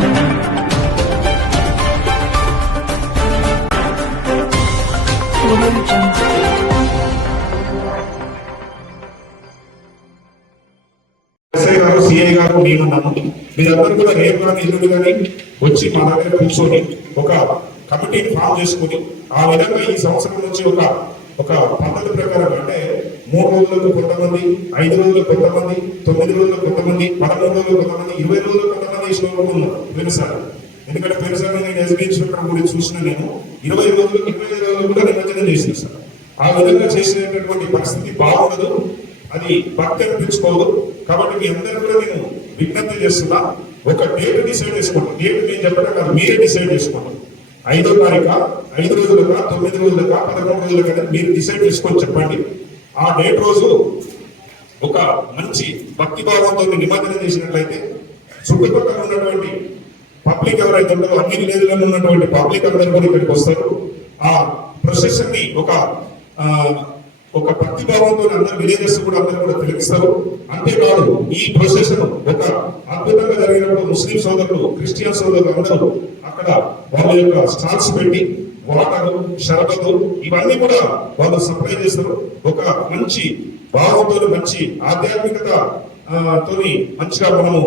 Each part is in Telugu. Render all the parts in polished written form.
ఎస్ఐ గారు, సిఐ గారు, నేనున్నాను. మీరందరూ కూడా రేపు కానీ ఎల్లుండి కానీ వచ్చి మా దగ్గర కూర్చొని ఒక కమిటీని ఫామ్ చేసుకుని ఆ విధంగా ఈ సంవత్సరం నుంచి ఒక పద్ధతి ప్రకారం అంటే 3 రోజులకు కొంతమంది, 5 రోజులకు కొంతమంది, 9 రోజులకు కొంతమంది, 13 రోజులకు కొంతమంది, 20 రోజులకు కొంతమంది వేసిన వాళ్ళు ఉన్నారు పోయినసారి. ఎందుకంటే పోయినసారి నేను ఎస్బీఎం గురించి చూసిన నేను 20 రోజులకు 25 రోజులు కూడా నిమజ్జనం చేసిన సార్. ఆ విధంగా చేసేటటువంటి పరిస్థితి బాగుండదు, అది భక్తి అనిపించుకోదు. కాబట్టి మీ అందరూ కూడా నేను విజ్ఞప్తి చేస్తున్నా, ఒక డేట్ డిసైడ్ చేసుకోండి. డేట్ నేను చెప్పడం కాదు, మీరే డిసైడ్ చేసుకోండి. 5వ తారీఖు, 5 రోజులుగా, 9 రోజులుగా, 11 రోజులుగా మీరు డిసైడ్ చేసుకొని చెప్పండి. ఆ డేట్ రోజు ఒక మంచి భక్తి భావంతో నిమజ్జనం చేసినట్లయితే చుట్టుపక్కల ఉన్నటువంటి పబ్లిక్ ఎవరైతే ఉంటారో అన్ని విలేజ్లలో ఉన్నటువంటి పబ్లిక్ అందరూ కూడా ఇక్కడికి వస్తారు. ఆ ప్రొసెషన్ ని ఒక భక్తి భావంతో అందరు విలేజెస్ కూడా అందరూ కూడా తిలకిస్తారు. అంతేకాదు ఈ ప్రొసెషన్ ఒక అద్భుతంగా జరిగినప్పుడు ముస్లిం సోదరులు, క్రిస్టియన్ సోదరులు అందరూ అక్కడ వాళ్ళ యొక్క స్టాల్స్ పెట్టి వాటర్, షరబతు ఇవన్నీ కూడా వాళ్ళు సప్లై చేస్తారు. ఒక మంచి భావంతో, మంచి ఆధ్యాత్మికత తోని మంచిగా మనము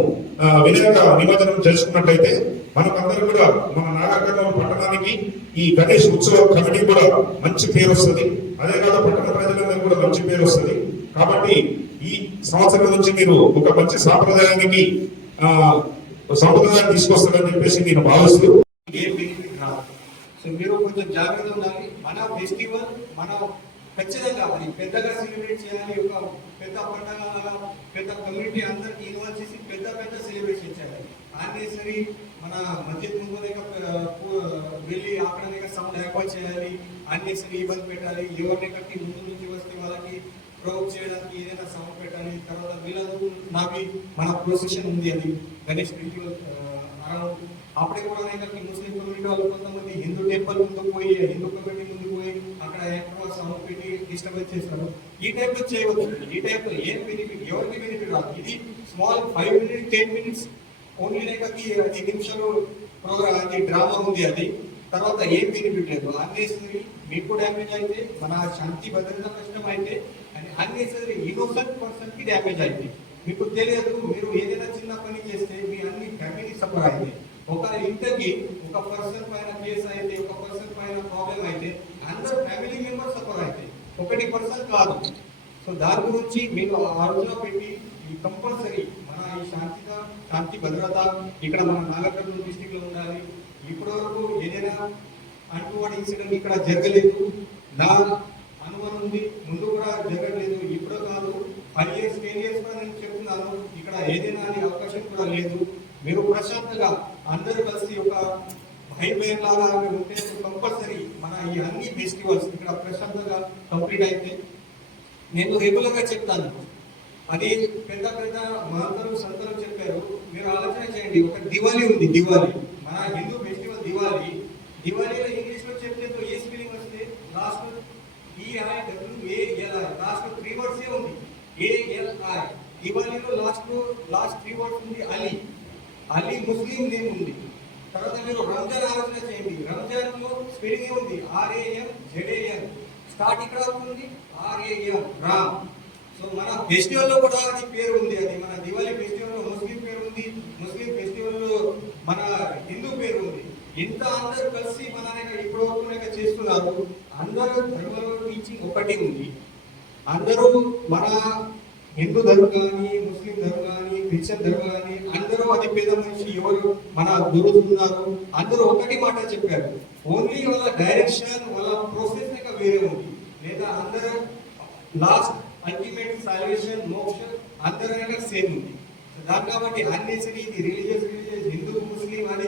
వినాయక నిమజ్జనం చేసుకున్నట్లయితే మనకందరూ కూడా మన నాగర్కర్నూలు పట్టణానికి ఈ గణేష్ ఉత్సవ కమిటీ కూడా మంచి పేరు వస్తుంది. అదే కాదు పట్టణ ప్రజలందరూ కూడా మంచి పేరు వస్తుంది. కాబట్టి ఈ సంవత్సరం నుంచి మీరు ఒక మంచి సంప్రదాయాన్ని తీసుకొస్తారని చెప్పేసి నేను భావిస్తూ సో మీరు కొంచెం జాగ్రత్త ఉండాలి. మన ఫెస్టివల్ మనం ఖచ్చితంగా అది పెద్దగా సెలబ్రేట్ చేయాలి. ఒక పెద్ద పండుగ, పెద్ద కమ్యూనిటీ అందరికి ఇన్వాల్వ్ చేసి పెద్ద సెలబ్రేషన్ చేయాలి. అన్నెసరీ మన మస్జిద్ ముందు వెళ్ళి అక్కడ సౌండ్ ఏర్పాటు చేయాలి, అన్నెసరీ ఇబ్బంది పెట్టాలి. ఎవరిని ముందు నుంచి వస్తే వాళ్ళకి ప్రొవోక్ చేయడానికి ఏదైనా సౌండ్ పెట్టాలి. తర్వాత వీళ్ళదు నాకు మన ప్రొసెషన్ ఉంది అది గణేష్ ఫెస్టివల్ అప్పుడే కూడా ముస్లిం కమ్యూనిటీ వాళ్ళు కొంతమంది హిందూ టెంపుల్ ముందుకు పోయి, హిందూ కమ్యూనిటీ ముందుకు పోయి అక్కడ ఎక్కువ సౌండ్ పెట్టి డిస్టర్బెన్స్ చేస్తారు. ఈ టైప్ లో చేయవద్దు. ఈ టైప్ లో ఏం బెనిఫిట్, ఎవరికి బెనిఫిట్ రాదు. ఇది స్మాల్ 5 minutes 10 minutes ఓన్లీ 10 నిమిషాలు ప్రోగ్రామ్, అది డ్రామా ఉంది. అది తర్వాత ఏం బెనిఫిట్ లేదు. అన్నెసరీ మీకు డ్యామేజ్ అయితే, మన శాంతి భద్రత కష్టం అయితే, అన్నెసరీ ఇన్నోసెంట్ పర్సన్ కి డ్యామేజ్ అయితే. మీకు తెలియదు, మీరు ఏదైనా చిన్న పని చేస్తే మీ అన్ని ఫ్యామిలీ సఫర్ అయితే. ఒక ఇంటికి ఒక పర్సన్ పైన కేసు అయితే, ఒక పర్సన్ పైన ప్రాబ్లం అయితే అందరు ఫ్యామిలీ మెంబర్స్ సఫర్ అయితే, ఒకటి పర్సన్ కాదు. సో దాని గురించి మీరు ఆలోచన పెట్టి ఈ కంపల్సరీ మన ఈ శాంతి భద్రత ఇక్కడ మన నాగర్కర్నూలు డిస్ట్రిక్ట్ లో ఉండాలి. ఇప్పటి వరకు ఏదైనా అంటువాడి ఇన్సిడెంట్ ఇక్కడ జరగలేదు. నా అనుమానం ఉంది, ముందు కూడా జరగలేదు. ఇప్పుడు కాదు, 5 years 10 years కూడా నేను చెప్తున్నాను, ఇక్కడ ఏదైనా అనే అవకాశం కూడా లేదు. మీరు ప్రశాంతంగా అందరూ కలిసి ఒక హైవే లాగా ఉంటే కంపల్సరీ మన ఈ అన్ని ఫెస్టివల్స్ ఇక్కడ ప్రశాంతంగా కంప్లీట్ అయితే. నేను రెగ్యులర్ గా చెప్తాను, అది పెద్ద మహంతరు సంతలు చెప్పారు. మీరు ఆలోచన చేయండి, ఒక దివాళీ ఉంది. దివాళీ మన హిందూ ఫెస్టివల్ దివాళీలో ఇంగ్లీష్ లో చెప్తే ఏ స్పెల్లింగ్ వస్తే లాస్ట్ EIWALI లాస్ట్ 3 words ఉంది. ALI దివాళీలో లాస్ట్ 3 words ఉంది. అలీ ముస్లిం నేమ్ ఉంది. తర్వాత మీరు రంజాన్ ఆలోచన చేయండి, రంజాన్ లో స్పెల్లింగ్ ఉంది RAMZAN, స్టార్ట్ ఇక్కడ ఉంది RAM రామ్. సో మన ఫెస్టివల్ లో కూడా అది పేరు ఉంది. అది మన దివాళీ ఫెస్టివల్ లో ముస్లిం పేరు ఉంది, ముస్లిం ఫెస్టివల్ లో మన హిందూ పేరు ఉంది. ఇంత అందరూ కలిసి మన ఇప్పుడు వరకు చేస్తున్నారు. అందరూ ధర్మంలో టీచింగ్ ఒకటి ఉంది. అందరూ మన హిందూ ధర్మం కానీ, ముస్లిం ధర్మం కానీ, క్రిస్టియన్ ధర్మం కానీ అందరూ అది పేద మనిషి ఎవరు మన గురువులు ఉన్నారు, అందరూ ఒకటి మాట చెప్పారు. ఓన్లీ వాళ్ళ డైరెక్షన్, వాళ్ళ ప్రోసెస్ వేరే ఉంది. లేదా అందరూ లాస్ట్ అల్టిమేట్ సాల్వేషన్, మోక్షం అందరూ సేమ్ ఉంది. దాని కాబట్టి అన్నెసరీ రిలీజియస్ హిందూ ముస్లిం అని